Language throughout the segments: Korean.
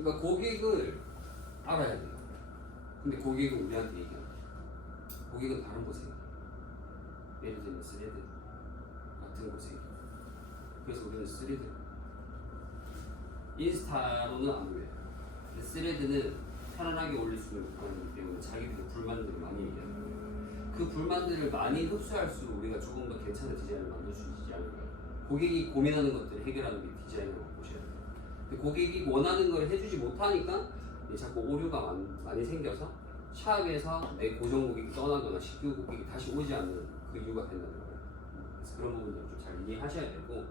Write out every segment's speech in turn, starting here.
그러니까 고객을 알아야 돼요. 근데 고객은 우리한테 얘기 안 해요. 고객은 다른 곳에 얘기해요. 예를 들면 스레드 같은 곳에 얘기해요. 그래서 우리는 스레드 인스타로는 안 올려요. 스레드는 편안하게 올릴 수 있는 공간이기 때문에 자기들의 불만들을 많이 얘기해요. 그 불만들을 많이 흡수할수록 우리가 조금 더 괜찮은 디자인을 만들 수 있지 않을까요? 고객이 고민하는 것들을 해결하는 게 디자인이라고 보셔야 돼요. 근데 고객이 원하는 걸 해주지 못하니까 자꾸 오류가 많이 생겨서 샵에서 내 고정 고객이 떠나거나 신규 고객이 다시 오지 않는 그 이유가 된다는 거예요. 그래서 그런 부분들을 좀 잘 이해하셔야 되고,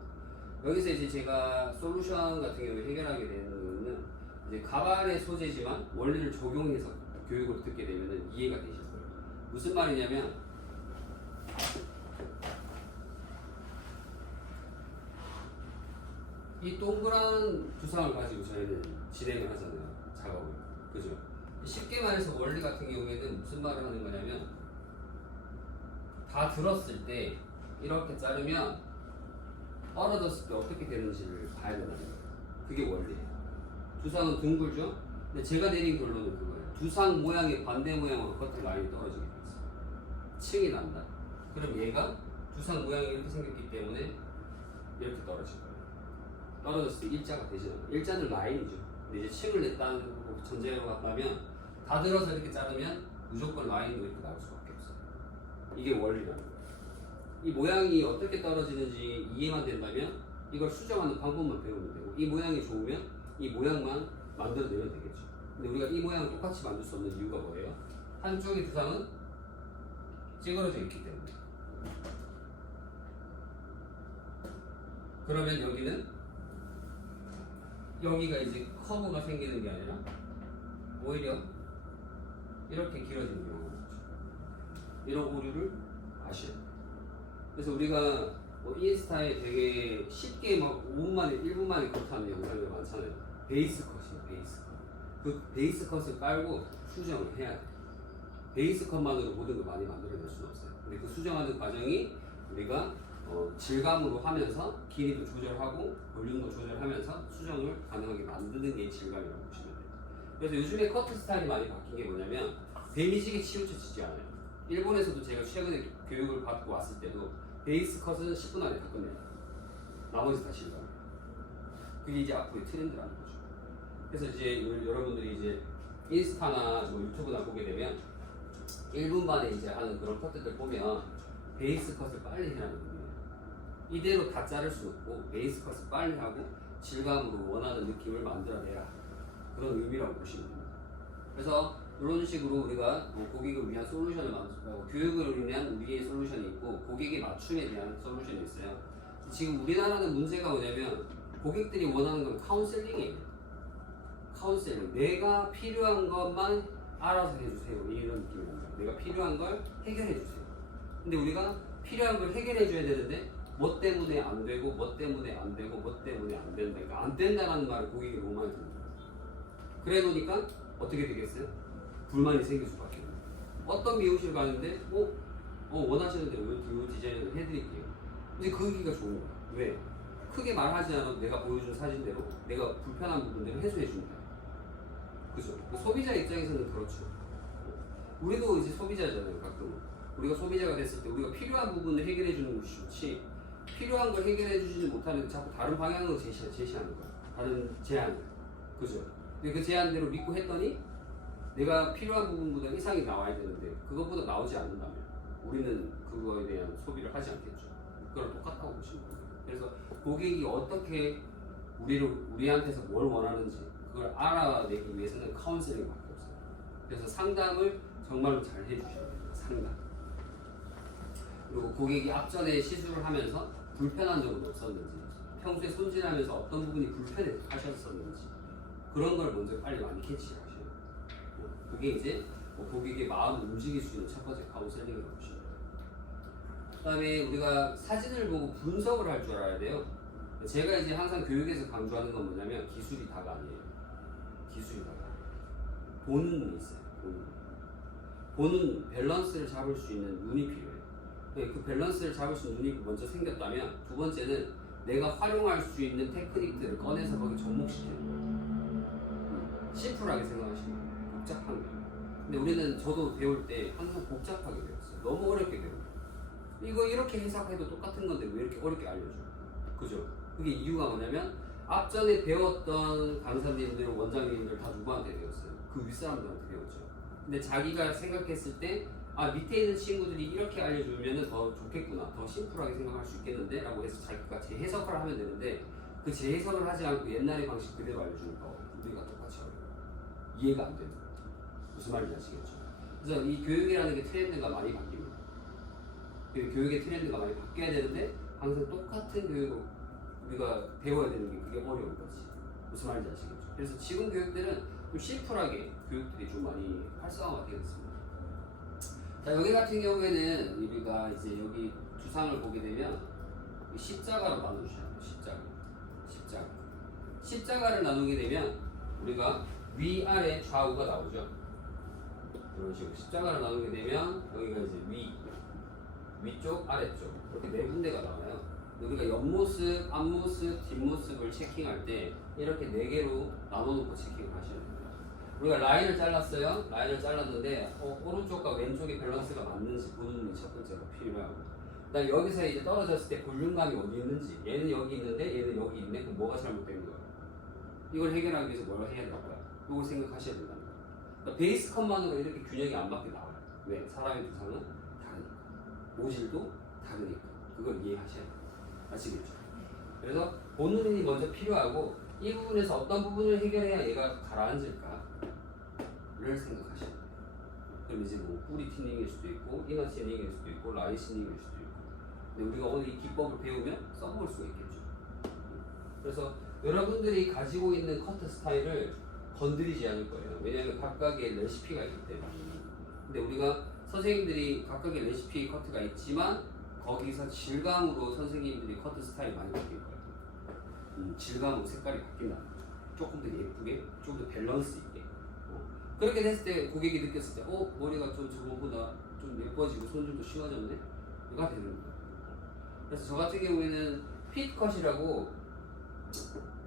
여기서 이제 제가 솔루션 같은 경우에 해결하게 되는 거는 이제 가발의 소재지만 원리를 적용해서 교육을 듣게 되면 이해가 되실 거예요. 무슨 말이냐면, 이 동그란 두상을 가지고 저희는 진행을 하잖아요, 작업을. 그죠? 쉽게 말해서 원리 같은 경우에는 무슨 말을 하는 거냐면, 다 들었을 때 이렇게 자르면 떨어졌을 때 어떻게 되는지를 봐야 된다는 거예요. 그게 원리예요. 두상은 둥글죠? 근데 제가 내린 결론은 그거예요. 두상 모양의 반대 모양으로 커트 라인이 떨어지게 돼 있어요. 층이 난다. 그럼 얘가 두상 모양이 이렇게 생겼기 때문에 이렇게 떨어질 거예요. 떨어졌을 때 일자가 되지 않아요. 일자는 라인이죠. 근데 이제 층을 냈다는 전제로 갔다면 다 들어서 이렇게 자르면 무조건 라인으로 이렇게 나올 수밖에 없어요. 이게 원리라는 거예요. 이 모양이 어떻게 떨어지는지 이해만 된다면 이걸 수정하는 방법만 배우면 되고, 이 모양이 좋으면 이 모양만 만들어내면 되겠죠. 근데 우리가 이 모양을 똑같이 만들 수 없는 이유가 뭐예요? 한쪽의 두상은 찌그러져 있기 때문에. 그러면 여기가 이제 커브가 생기는 게 아니라 오히려 이렇게 길어지는 경우가 있죠. 이런 오류를 아셔야 돼요. 그래서 우리가 뭐 인스타에 되게 쉽게 막 5분 만에 1분 만에 컷하는 영상이 많잖아요. 베이스 컷이에요. 베이스 컷. 그 베이스 컷을 깔고 수정을 해야 돼요. 베이스 컷만으로 모든 걸 많이 만들어낼 수는 없어요. 근데 그 수정하는 과정이 우리가 질감으로 하면서 길이도 조절하고 볼륨도 조절하면서 수정을 가능하게 만드는 게 질감이라고 보시면 돼요. 그래서 요즘에 커트 스타일이 많이 바뀐 게 뭐냐면 데미지게 치우쳐지지 않아요. 일본에서도 제가 최근에 교육을 받고 왔을 때도 베이스 컷은 10분 안에 다 끝내요. 나머지 다 질감. 그게 이제 앞으로의 트렌드라는 거죠. 그래서 이제 여러분들이 이제 인스타나 뭐 유튜브나 보게 되면 1분 만에 이제 하는 그런 커트들 보면 베이스 컷을 빨리 해라는 거예요. 이대로 다 자를 수 없고 베이스 컷을 빨리 하고 질감으로 원하는 느낌을 만들어내라, 그런 의미라고 보시면 됩니다. 그래서 이런 식으로 우리가 고객을 위한 솔루션을 만들고, 교육을 위한 우리의 솔루션이 있고 고객의 맞춤에 대한 솔루션이 있어요. 지금 우리나라는 문제가 뭐냐면 고객들이 원하는 건 카운셀링이에요. 카운셀링. 내가 필요한 것만 알아서 해주세요, 이런 느낌입니다. 내가 필요한 걸 해결해 주세요. 근데 우리가 필요한 걸 해결해 줘야 되는데 뭐 때문에 안 되고 뭐 때문에 안 되고 뭐 때문에 안 된다. 그러니까 안 된다라는 말을 고객이 너무 많이 듣는 거예요. 그래 놓으니까 어떻게 되겠어요? 불만이 생길 수밖에 없어요. 어떤 미용실 가는데 원하시는 대로 이 디자인을 해드릴게요. 근데 그기가 좋은 거야. 왜? 크게 말하지 않아도 내가 보여준 사진대로 내가 불편한 부분들을 해소해 준다. 그죠? 소비자 입장에서는 그렇죠. 우리도 이제 소비자잖아요. 가끔 우리가 소비자가 됐을 때 우리가 필요한 부분을 해결해 주는 것이 좋지, 필요한 걸 해결해 주지 못하는 자꾸 다른 방향으로 제시하는 거야. 다른 제안을. 그죠? 근데 그 제안대로 믿고 했더니 내가 필요한 부분보다 이상이 나와야 되는데 그것보다 나오지 않는다면 우리는 그거에 대한 소비를 하지 않겠죠. 그거랑 똑같다고 보시면 됩니다. 그래서 고객이 어떻게 우리한테서 뭘 원하는지 그걸 알아내기 위해서는 카운셀링밖에 없어요. 그래서 상담을 정말로 잘 해주셔야 됩니다. 상담. 그리고 고객이 앞전에 시술을 하면서 불편한 적은 없었는지, 평소에 손질하면서 어떤 부분이 불편하셨었는지, 그런 걸 먼저 빨리 많이 캐치하셔야 돼요. 그게 이제 고객의 마음을 움직일 수 있는 첫 번째 카운셀링이라고 보시면 돼요. 그 다음에 우리가 사진을 보고 분석을 할 줄 알아야 돼요. 제가 이제 항상 교육에서 강조하는 건 뭐냐면 기술이 다가 아니에요. 기술이 다가 아니에요. 보는 눈이 있어요. 보는 밸런스를 잡을 수 있는 눈이 필요해요. 그 밸런스를 잡을 수 있는 눈이 먼저 생겼다면, 두 번째는 내가 활용할 수 있는 테크닉들을 꺼내서 거기 접목시키는 거예요. 심플하게 생각하시면 돼요. 복잡한 거. 근데 우리는 저도 배울 때 항상 복잡하게 배웠어요. 너무 어렵게 배워요. 이거 이렇게 해석해도 똑같은 건데 왜 이렇게 어렵게 알려줘? 그죠? 그게 이유가 뭐냐면 앞전에 배웠던 강사님들, 원장님들 다 누구한테 배웠어요? 그 윗사람들한테 배웠죠. 근데 자기가 생각했을 때 아, 밑에 있는 친구들이 이렇게 알려주면 더 좋겠구나, 더 심플하게 생각할 수 있겠는데? 라고 해서 자기가 재해석을 하면 되는데 그 재해석을 하지 않고 옛날의 방식 그대로 알려주니까 우리가 똑같이 어려워요. 이해가 안 돼요. 무슨 말인지 아시겠죠? 그래서 이 교육이라는 게 트렌드가 많이 바뀝니다. 교육의 트렌드가 많이 바뀌어야 되는데 항상 똑같은 교육을 우리가 배워야 되는 게 그게 어려운 거지. 무슨 말인지 아시겠죠? 그래서 지금 교육들은 좀 심플하게 교육들이 좀 많이 활성화가 되어 있습니다. 자, 여기 같은 경우에는 우리가 이제 여기 두상을 보게 되면 십자가로 나누셔야 돼요. 십자가를 나누게 되면 우리가 위아래 좌우가 나오죠. 이런 식으로 십자가를 나누게 되면 여기가 이제 위쪽, 아래쪽 이렇게 네 군데가 나와요. 우리가 옆모습, 앞모습, 뒷모습을 체킹할 때 이렇게 네 개로 나눠놓고 체킹을 하셔야 됩니다. 우리가 라인을 잘랐어요. 라인을 잘랐는데 오른쪽과 왼쪽의 밸런스가 맞는지 보는 게 첫 번째로 필요하고, 그다음 여기서 이제 떨어졌을 때 볼륨감이 어디 있는지, 얘는 여기 있는데 얘는 여기 있네. 그럼 뭐가 잘못된 거야? 이걸 해결하기 위해서 뭘 해야 될까요? 이걸 생각하셔야 된다는 거예요. 그러니까 베이스 컷만으로 이렇게 균형이 안 맞게 나와요. 왜? 사람의 두상은 다르니까, 모질도 다르니까. 그걸 이해하셔야 돼요. 아시겠죠? 그래서 본능이 먼저 필요하고 이 부분에서 어떤 부분을 해결해야 얘가 가라앉을까를 생각하셔야 돼요. 그럼 이제 뭐 뿌리 튜닝일 수도 있고 이너 튜닝일 수도 있고 라인 튜닝일 수도 있고. 근데 우리가 오늘 이 기법을 배우면 써볼 수가 있겠죠. 그래서 여러분들이 가지고 있는 커트 스타일을 건드리지 않을 거예요. 왜냐하면 각각의 레시피가 있기 때문에. 근데 우리가 선생님들이 각각의 레시피 커트가 있지만 거기서 질감으로 선생님들이 커트 스타일 많이 바뀔 거예요. 질감으로 색깔이 바뀐다. 조금 더 예쁘게, 좀 더 밸런스 있게. 그렇게 됐을 때 고객이 느꼈을 때, 머리가 좀 저번보다 좀 예뻐지고 손질도 쉬워졌네? 이거 되는 거예요. 그래서 저 같은 경우에는 핏컷이라고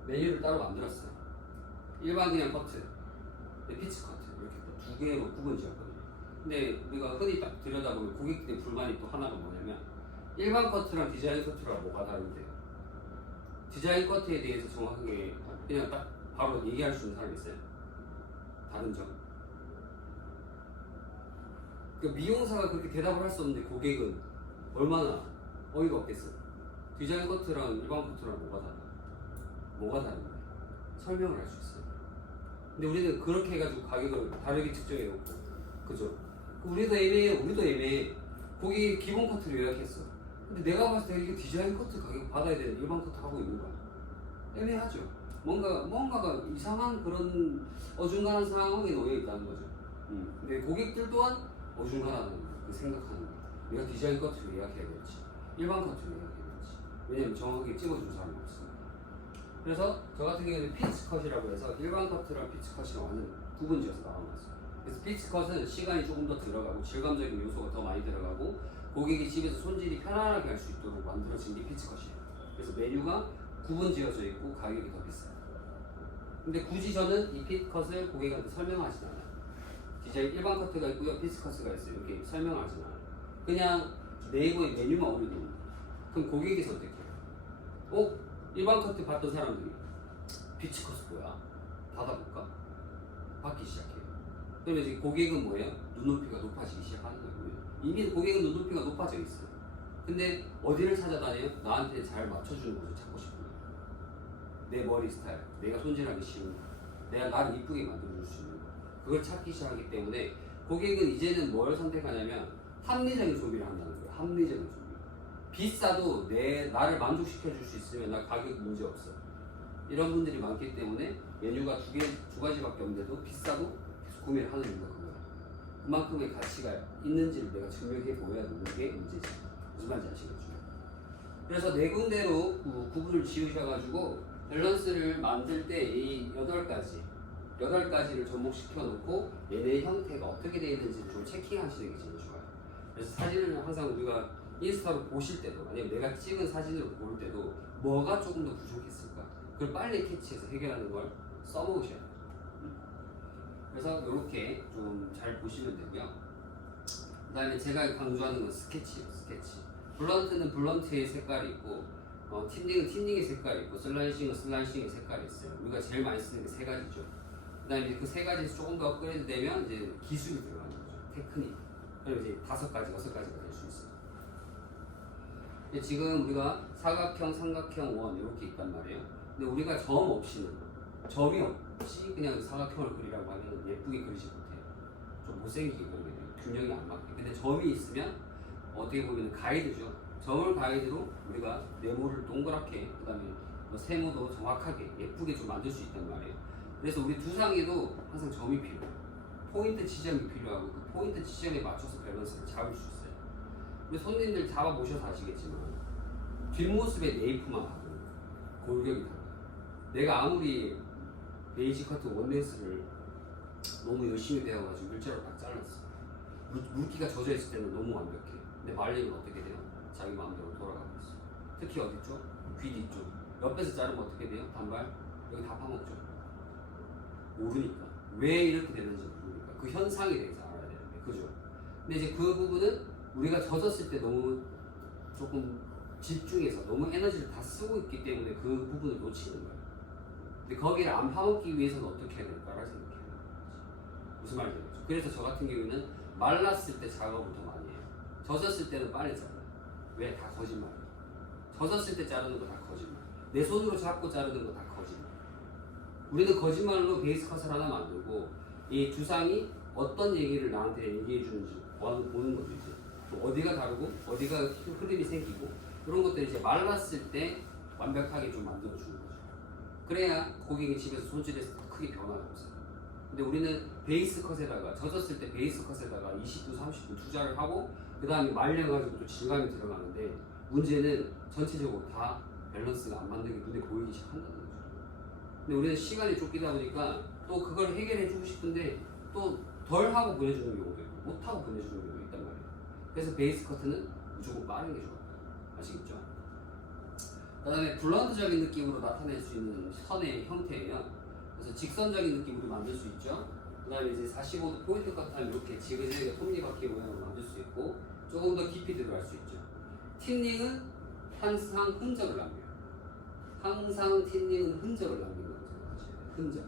메뉴를 따로 만들었어요. 일반 그냥 커트, 피치 커트 이렇게 두 개로 구분 지었거든요. 근데 우리가 흔히 딱 들여다보면 고객들의 불만이 또 하나가 뭐냐면 일반 커트랑 디자인 커트랑 뭐가 다른데요? 디자인 커트에 대해서 정확하게 그냥 딱 바로 얘기할 수 있는 사람이 있어요? 다른 점? 그러니까 미용사가 그렇게 대답을 할 수 없는데 고객은 얼마나 어이가 없겠어. 디자인 커트랑 일반 커트랑 뭐가 다른 거야? 설명을 할 수 있어요. 근데 우리는 그렇게 해가지고 가격을 다르게 측정해 놓고, 그죠? 우리도 애매해. 거기 기본 커트를 예약했어. 근데 내가 봤을 때 이게 디자인 커트 가격 받아야 되는 일반 커트 하고 있는 거야. 애매하죠? 뭔가가 이상한 그런 어중간한 상황에 놓여 있다는 거죠. 근데 고객들 또한 어중간하다는 그 생각하는 거야. 내가 디자인 커트를 예약해야 될지, 일반 커트를 예약해야 될지. 왜냐면 정확하게 찍어줄 사람이 없으니까. 그래서 저 같은 경우는 피치 컷이라고 해서 일반 커트랑 피치 컷이랑 완전 구분지어서 나눠놨어요. 그래서 피치 컷은 시간이 조금 더 들어가고 질감적인 요소가 더 많이 들어가고 고객이 집에서 손질이 편안하게 할 수 있도록 만들어진 게 피치 컷이에요. 그래서 메뉴가 구분지어져 있고 가격이 더 비싸요. 근데 굳이 저는 이 피치 컷을 고객한테 설명하진 않아요. 디자인 일반 커트가 있고요, 피치 컷가 있어요. 이렇게 설명하진 않아요. 그냥 네이버에 메뉴만 올려놓는 거예요. 그럼 고객이 선택해요. 일반 커트 봤던 사람들이 피치 컷은 뭐야? 받아볼까? 받기 시작해요. 그러면 이제 고객은 뭐예요? 눈높이가 높아지기 시작하는 거예요. 이미 고객은 눈높이가 높아져 있어요. 근데 어디를 찾아다녀요? 나한테 잘 맞춰주는 곳을 찾고 싶은 거예요. 내 머리 스타일, 내가 손질하기 쉬운 거, 내가 나를 이쁘게 만들어줄 수 있는 거, 그걸 찾기 시작하기 때문에 고객은 이제는 뭘 선택하냐면 합리적인 소비를 한다는 거예요. 합리적인 소비. 비싸도 나를 만족시켜줄 수 있으면 나 가격 문제 없어. 이런 분들이 많기 때문에 메뉴가 두 가지밖에 없는데도 비싸도 계속 구매를 하는 이유가 그거야. 그만큼의 가치가 있는지를 내가 증명해 보여야 되는 게 문제지. 무슨 말인지 아시겠죠? 그래서 네 군데로 구분을 지으셔가지고 밸런스를 만들 때 이 8가지를 접목시켜 놓고 얘네의 형태가 어떻게 되어 있는지를 좀 체킹하시는 게 제일 좋아요. 그래서 사진을 항상 우리가 인스타로 보실 때도 아니면 내가 찍은 사진으로 볼 때도 뭐가 조금 더 부족했을까? 그걸 빨리 캐치해서 해결하는 걸 써놓으셔야 돼요. 그래서 이렇게 좀 잘 보시면 되고요. 그 다음에 제가 강조하는 건 스케치예요. 스케치. 블런트는 블런트의 색깔이 있고 틴닝은 틴닝의 색깔이 있고 슬라이싱은 슬라이싱의 색깔이 있어요. 우리가 제일 많이 쓰는 게 세 가지죠. 그 다음에 그 세 가지에서 조금 더 업그레이드 되면 이제 기술이 들어가는 거죠. 테크닉. 그럼 이제 5가지, 6가지가 될 수 있어요. 근데 지금 우리가 사각형, 삼각형, 원 이렇게 있단 말이에요. 근데 우리가 점 없이는 점이 없이 그냥 사각형을 그리라고 하면 예쁘게 그리지 못해요. 좀 못생기게 그리게 돼요. 균형이 안 맞게. 근데 점이 있으면 어떻게 보면 가이드죠. 점을 가이드로 우리가 네모를 동그랗게 그 다음에 세모도 정확하게 예쁘게 좀 만들 수 있단 말이에요. 그래서 우리 두상에도 항상 점이 필요해요. 포인트 지점이 필요하고 그 포인트 지점에 맞춰서 밸런스를 잡을 수 있어요. 우리 손님들 잡아보셔서 아시겠지만 뒷모습의 네이프만 봐도 골격이 달라요. 내가 아무리 베이지 커트 원레스를 너무 열심히 배워가지고 일자로 딱 잘랐어. 물기가 젖어 있을 때는 너무 완벽해. 근데 말리면 어떻게 돼요? 자기 마음대로 돌아가고 있어. 특히 어디 쪽? 귀 뒤쪽. 옆에서 자르면 어떻게 돼요? 단발? 여기 다 파먹죠. 모르니까. 왜 이렇게 되는지 모르니까. 그 현상에 대해서 알아야 되는데. 그죠? 근데 이제 그 부분은 우리가 젖었을 때 너무 조금 집중해서 너무 에너지를 다 쓰고 있기 때문에 그 부분을 놓치는 거예요. 근데 거기를 안 파먹기 위해서는 어떻게 해야 될까를 생각해요. 무슨 말인지 알겠죠? 그래서 저 같은 경우는 말랐을 때 작업을 더 많이 해요. 젖었을 때는 빨리 잘라요. 왜? 다 거짓말이에요. 젖었을 때 자르는 거 다 거짓말. 내 손으로 잡고 자르는 거 다 거짓말. 우리는 거짓말로 베이스 컷을 하나 만들고 이 두상이 어떤 얘기를 나한테 얘기해 주는지 보는 거죠. 이제 어디가 다르고 어디가 흐름이 생기고 그런 것들이 이제 말랐을 때 완벽하게 좀 만들어 주는 거죠. 그래야 고객이 집에서 손질해서 크게 변화가 없어요. 근데 우리는 베이스 컷에다가 젖었을 때 베이스 컷에다가 20분, 30분 투자를 하고 그 다음에 말려가지고 또 질감이 들어가는데 문제는 전체적으로 다 밸런스가 안 맞는 게 눈에 보이기 시작한다는 거죠. 근데 우리는 시간이 쫓기다 보니까 또 그걸 해결해 주고 싶은데 또 덜 하고 보내주는 경우도 있고 못 하고 보내주는 경우도 있단 말이에요. 그래서 베이스 커트는 무조건 빠른 게 좋아요. 아시겠죠? 그 다음에 블런트적인 느낌으로 나타낼 수 있는 선의 형태예요. 그래서 직선적인 느낌으로 만들 수 있죠. 그 다음에 이제 45도 포인트 커트하면 이렇게 지그재그 톱니바퀴 모양으로 만들 수 있고 조금 더 깊이 들어갈 수 있죠. 틴닝은 항상 흔적을 남겨요. 항상 틴닝은 흔적을 남긴다고 생각하셔야 돼요. 흔적.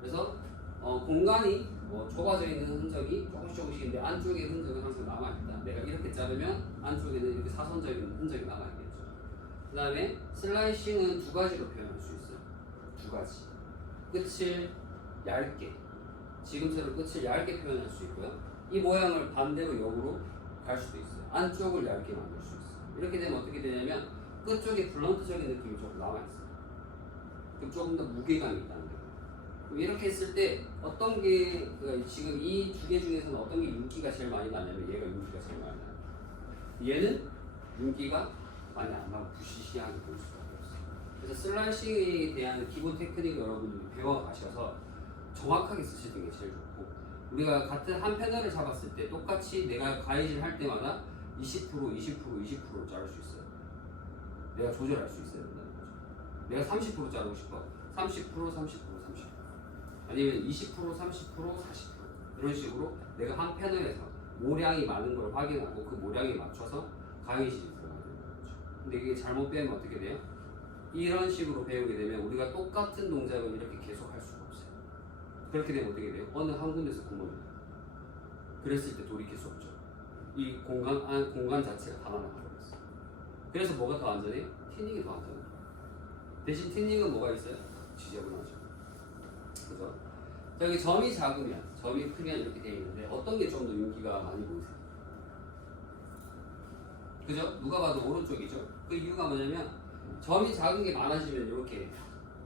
그래서 공간이 좁아져 있는 흔적이 조금씩인데 안쪽에 흔적은 항상 남아있다. 내가 이렇게 자르면 안쪽에는 이렇게 사선적인 흔적이 남아있겠죠. 그 다음에 슬라이싱은 두 가지로 표현할 수 있어요. 두 가지. 끝을 얇게, 지금처럼 끝을 얇게 표현할 수 있고요. 이 모양을 반대로 역으로 갈 수도 있어요. 안쪽을 얇게 만들 수 있어요. 이렇게 되면 어떻게 되냐면 끝쪽에 블런트적인 느낌이 조금 남아있어요. 그럼 조금 더 무게감이 있다는 거예요. 이렇게 했을 때 어떤 게 지금 이 두 개 중에서는 어떤 게 윤기가 제일 많이 나냐면 얘가 윤기가 제일 많이 나요. 얘는 윤기가 많이 안 나고 부시시하게 보일 수밖에 없어요. 그래서 슬라이싱에 대한 기본 테크닉을 여러분들이 배워가셔서 정확하게 쓰시는 게 제일 좋고 우리가 같은 한 패널을 잡았을 때 똑같이 내가 가이질 할 때마다 20%, 20%, 20%로 자를 수 있어요. 내가 조절할 수 있어야 된다는 거죠. 내가 30% 자르고 싶어. 30%, 30%, 30%. 아니면 20%, 30%, 40% 이런 식으로 내가 한 패널에서 모량이 많은 걸 확인하고 그 모량에 맞춰서 가이질이 들어가는 거죠. 근데 이게 잘못 배우면 어떻게 돼요? 이런 식으로 배우게 되면 우리가 똑같은 동작을 이렇게 계속 할 수가 없어요. 그렇게 되면 어떻게 돼요? 어느 한 군데서 구멍이 나요. 그랬을 때 돌이킬 수 없죠. 이 공간 자체가 다 날아가버렸어요. 그래서 뭐가 더 안전해요? 틴닝이 더 안전해요. 대신 틴닝은 뭐가 있어요? 지저분하죠. 그죠? 저기 점이 작으면, 점이 크면 이렇게 되어 있는데 어떤 게 좀 더 윤기가 많이 보이세요? 그죠? 누가 봐도 오른쪽이죠? 그 이유가 뭐냐면 점이 작은 게 많아지면 이렇게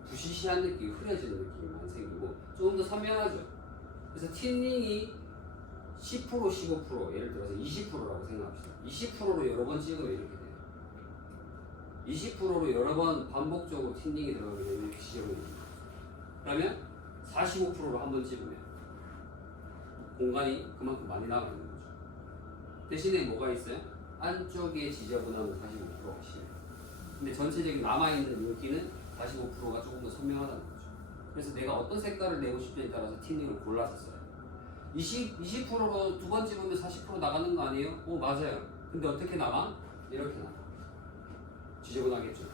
부시시한 느낌이 흐려지는 느낌이 많이 생기고 조금 더 선명하죠? 그래서 틴닝이 10%, 15% 예를 들어서 20%라고 생각합시다. 20%로 여러 번 찍으면 이렇게 돼요. 20%로 여러 번 반복적으로 틴닝이 들어가게 되면 이렇게 지저분이 됩니다. 그러면 45%로 한 번 찍으면 공간이 그만큼 많이 나가는 거죠. 대신에 뭐가 있어요? 안쪽에 지저분함은 45%가 심해요. 근데 전체적인 남아있는 윤기는 45%가 조금 더 선명하다는 거죠. 그래서 내가 어떤 색깔을 내고 싶냐에 따라서 틴닝을 골라서 써요. 20%로 두 번 집으면 40% 나가는 거 아니에요? 오, 맞아요. 근데 어떻게 나가? 이렇게 나가. 지저분하겠죠.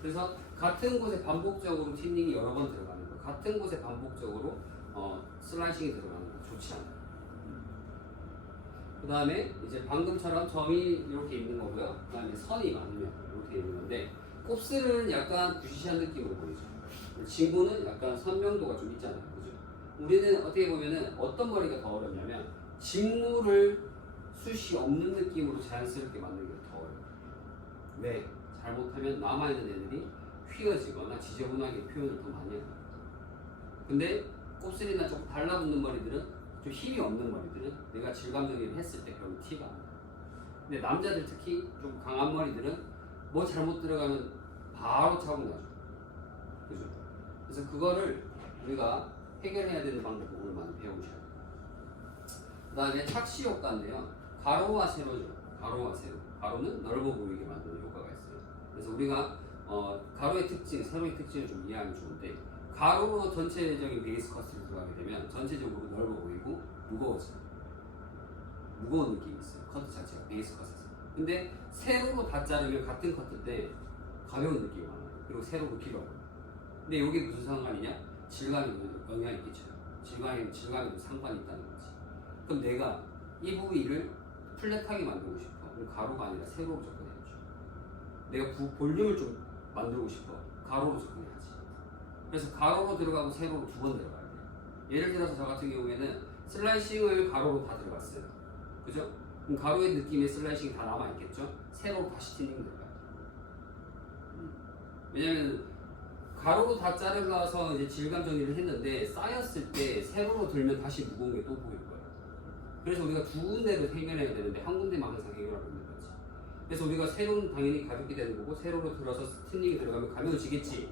그래서 같은 곳에 반복적으로 틴닝이 여러 번 들어가는 거, 같은 곳에 반복적으로 슬라이싱이 들어가는 거 좋지 않아요. 그 다음에 이제 방금처럼 점이 이렇게 있는 거고요. 그 다음에 선이 많으면 이렇게 있는 건데, 곱슬은 약간 부시시한 느낌으로 보이죠. 진구는 약간 선명도가 좀 있잖아요. 그죠? 우리는 어떻게 보면은 어떤 머리가 더 어렵냐면, 직물을 숱이 없는 느낌으로 자연스럽게 만드는 게 더 어려워요. 왜? 잘못하면 남아있는 애들이 휘어지거나 지저분하게 표현을 더 많이 해요. 근데 곱슬이나 조금 달라붙는 머리들은, 좀 힘이 없는 머리들은 내가 질감 정리를 했을 때 별로 티가 안 나요. 근데 남자들 특히 좀 강한 머리들은 뭐 잘못 들어가면 바로 차고 나죠. 그죠? 그래서 그거를 우리가 해결해야 되는 방법을 오늘 많이 배우셔야 돼요. 그 다음에 착시 효과인데요. 가로와 세로죠. 가로와 세로. 가로는 넓어 보이게 만드는 효과가 있어요. 그래서 우리가 가로의 특징, 세로의 특징을 좀 이해하면 좋은데, 가로로 전체적인 베이스 컷을 들어가게 되면 전체적으로 넓어 보이고 무거워져요. 무거운 느낌이 있어요. 커트 자체가 베이스 컷에서. 근데 세로로 다 자르면 같은 커트 때 가벼운 느낌이 많아요. 그리고 세로로 길어요. 근데 이게 무슨 상관이냐? 질감에도 영향이 끼쳐요. 질감에도 상관이 있다는 거지. 그럼 내가 이 부위를 플랫하게 만들고 싶어. 그럼 가로가 아니라 세로로 접근해야죠. 내가 볼륨을 좀 만들고 싶어. 가로로 접근해야지. 그래서 가로로 들어가고 세로로 두 번 들어가야 돼요. 예를 들어서 저 같은 경우에는 슬라이싱을 가로로 다 들어갔어요. 그죠? 그럼 가로의 느낌의 슬라이싱이 다 남아있겠죠? 세로로 다시 틴닝 들어가요. 왜냐면 가로로 다 자르면서 이제 질감 정리를 했는데, 쌓였을 때 세로로 들면 다시 무거운 게 또 보일 거예요. 그래서 우리가 두 군데를 해결해야 되는데 한 군데만 항상 해결하고 있는 거지. 그래서 우리가 세로는 당연히 가볍게 되는 거고, 세로로 들어서 틴닝이 들어가면 가벼워지겠지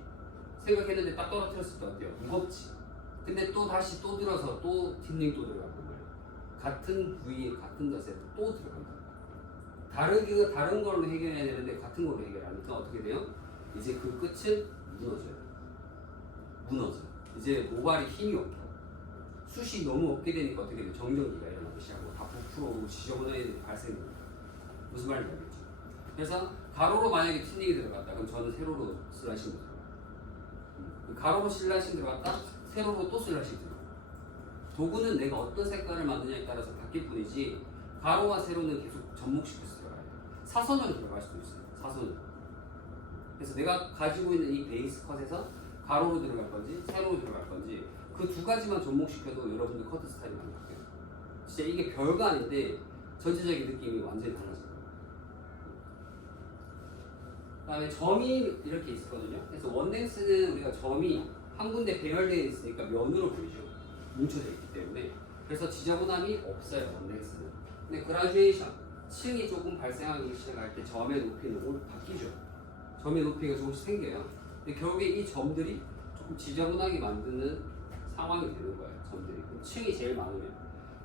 생각했는데 딱 떨어뜨렸을 때 어때요? 무겁지. 근데 또 다시 또 들어서 또 틴닝 또 들어가는 거예요. 같은 부위에 같은 자세로 또 들어간다. 다른 걸로 해결해야 되는데 같은 걸로 해결하니까 어떻게 돼요? 이제 그 끝은 무너져요. 이제 모발이 힘이 없고 숱이 너무 없게 되니까 어떻게 돼요? 정전기가 일어나기 시작하고 다 부풀어오고 지저분한 애들이 발생해요. 무슨 말인지 알겠죠? 그래서 가로로 만약에 틴닝이 들어갔다 그럼 저는 세로로 슬라이싱 들어가요. 가로로 슬라이싱 들어갔다 세로로 또 슬라이싱 들어가요. 도구는 내가 어떤 색깔을 만드냐에 따라서 바뀔 뿐이지, 가로와 세로는 계속 접목시켜서 들어가야 돼요. 사선으로 들어갈 수도 있어요. 사선으로. 그래서 내가 가지고 있는 이 베이스 컷에서 가로로 들어갈 건지 세로로 들어갈 건지 그 두 가지만 접목시켜도 여러분들 커트 스타일이 많이 바뀌어요. 진짜 이게 별거 아닌데 전체적인 느낌이 완전히 달라져요. 그 다음에 점이 이렇게 있었거든요. 그래서 원넥스는 우리가 점이 한 군데 배열되어 있으니까 면으로 보이죠. 뭉쳐져 있기 때문에. 그래서 지저분함이 없어요, 원넥스는. 근데 그라듀에이션, 층이 조금 발생하기 시작할 때 점의 높이는 바뀌죠. 점의 높이가 조금씩 생겨요. 근데 결국에 이 점들이 조금 지저분하게 만드는 상황이 되는 거예요. 점들이. 층이 제일 많으면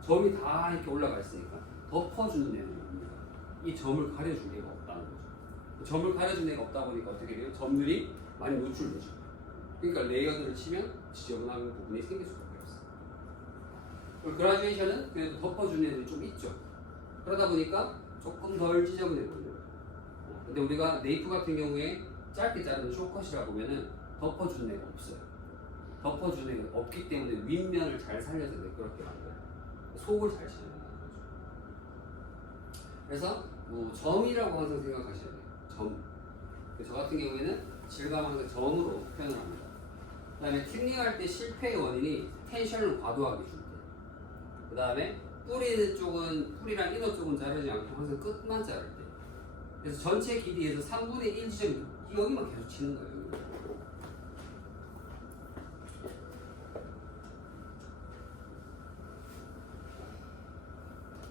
점이 다 이렇게 올라가 있으니까 덮어주는 애들이 옵니다. 이 점을 가려줄 애가 없다는 거죠. 점을 가려준 애가 없다 보니까 어떻게 돼요? 점들이 많이 노출되죠. 그러니까 레이어드를 치면 지저분한 부분이 생길 수밖에 없어요. 그라듀에이션은 그래도 덮어주는 애들이 좀 있죠. 그러다 보니까 조금 덜 지저분해 보여요. 근데 우리가 네이프 같은 경우에 짧게 자르는 숏컷이라 보면은 덮어주는 애가 없어요. 덮어주는 애가 없기 때문에 윗면을 잘 살려서 매끄럽게 만들어요. 속을 잘 치는 거죠. 그래서 점이라고 항상 생각하셔야 돼요. 점. 저 같은 경우에는 질감 항상 점으로 표현을 합니다. 그 다음에 틴닝할 때 실패의 원인이 텐션을 과도하게 줄 때. 그 다음에 뿌리는 쪽은, 뿌리랑 이너 쪽은 자르지 않고 항상 끝만 자를 때. 그래서 전체 길이에서 3분의 1 지점 여기만 계속 치는 거예요.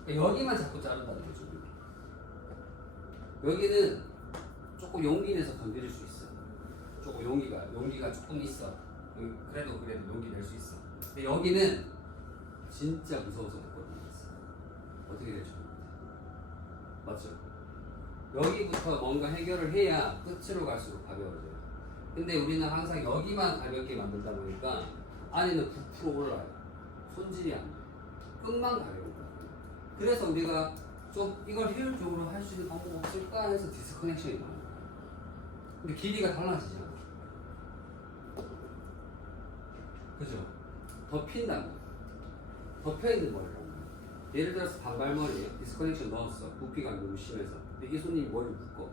그러니까 여기만 자꾸 자른다는 거죠. 여기는 조금 용기 내서 건드릴 수 있어. 조금 용기가 조금 있어. 그래도 용기 낼 수 있어. 근데 여기는 진짜 무서워서 못 건드리겠어. 어떻게 될지 모르겠어. 맞죠? 여기부터 뭔가 해결을 해야 끝으로 갈수록 가벼워져요. 근데 우리는 항상 여기만 가볍게 만들다 보니까 안에는 부풀어 올라요. 손질이 안 돼. 끝만 가벼운 거야. 그래서 우리가 좀 이걸 효율적으로 할 수 있는 방법 없을까 해서 디스커넥션이 나와요. 근데 길이가 달라지잖아. 그죠? 덮인다고. 덮여있는 머리라고. 예를 들어서 단발머리에 디스커넥션 넣었어. 부피가 너무 심해서. 근데 이 손님이 머리를 묶어.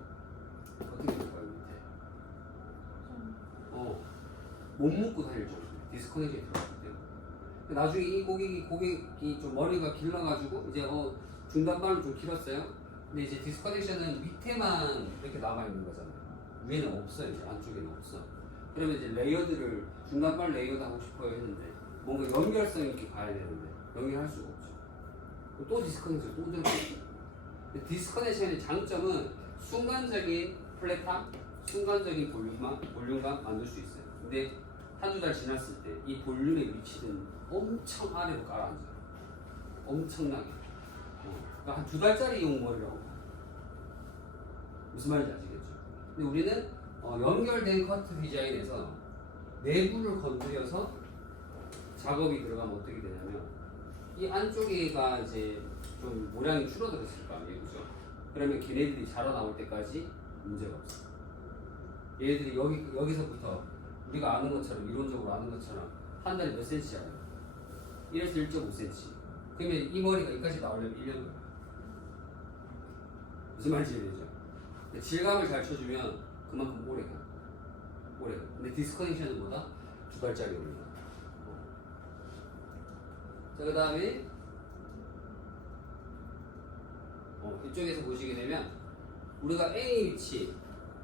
어떻게 될까요, 밑에? 못 묶고 다닐 정도. 디스커넥션이 들어갔기 때문에. 나중에 이 고객이 좀 머리가 길러가지고 이제 중단발은 좀 길었어요. 근데 이제 디스커넥션은 밑에만 이렇게 남아있는 거잖아요. 위에는 없어요. 이제 안쪽에는 없어. 그러면 이제 레이어드를 중단발 레이어드 하고 싶어요 했는데 뭔가 연결성 있게 가야 되는데 연결할 수가 없죠. 또 디스커넥션 또 들어가요. 디스커넥션의 장점은 순간적인 플랫함, 순간적인 볼륨감 만들 수 있어요. 근데 한두 달 지났을 때 이 볼륨의 위치는 엄청 아래로 깔아앉아요. 엄청나게. 그러니까 한 2달짜리 용 머리라고. 무슨 말인지 아시겠죠? 근데 우리는 연결된 커트 디자인에서 내부를 건드려서 작업이 들어가면 어떻게 되냐면 이 안쪽에가 이제 좀 모량이 줄어들었을 거 아니에요, 그죠? 그러면 걔네들이 자라나올 때까지 문제가 없어. 얘네들이 여기서부터 우리가 아는 것처럼 이론적으로 아는 것처럼 한 달에 몇 cm잖아요. 1에서 1.5cm. 그러면 이 머리가 여기까지 나오려면 1년 걸려요. 무슨 말인지 이해되죠? 질감을 잘 쳐주면 그만큼 오래 가. 근데 디스커넥션은 뭐다? 2달짜리 올린다. 자, 그 다음에 이쪽에서 보시게 되면 우리가 A 위치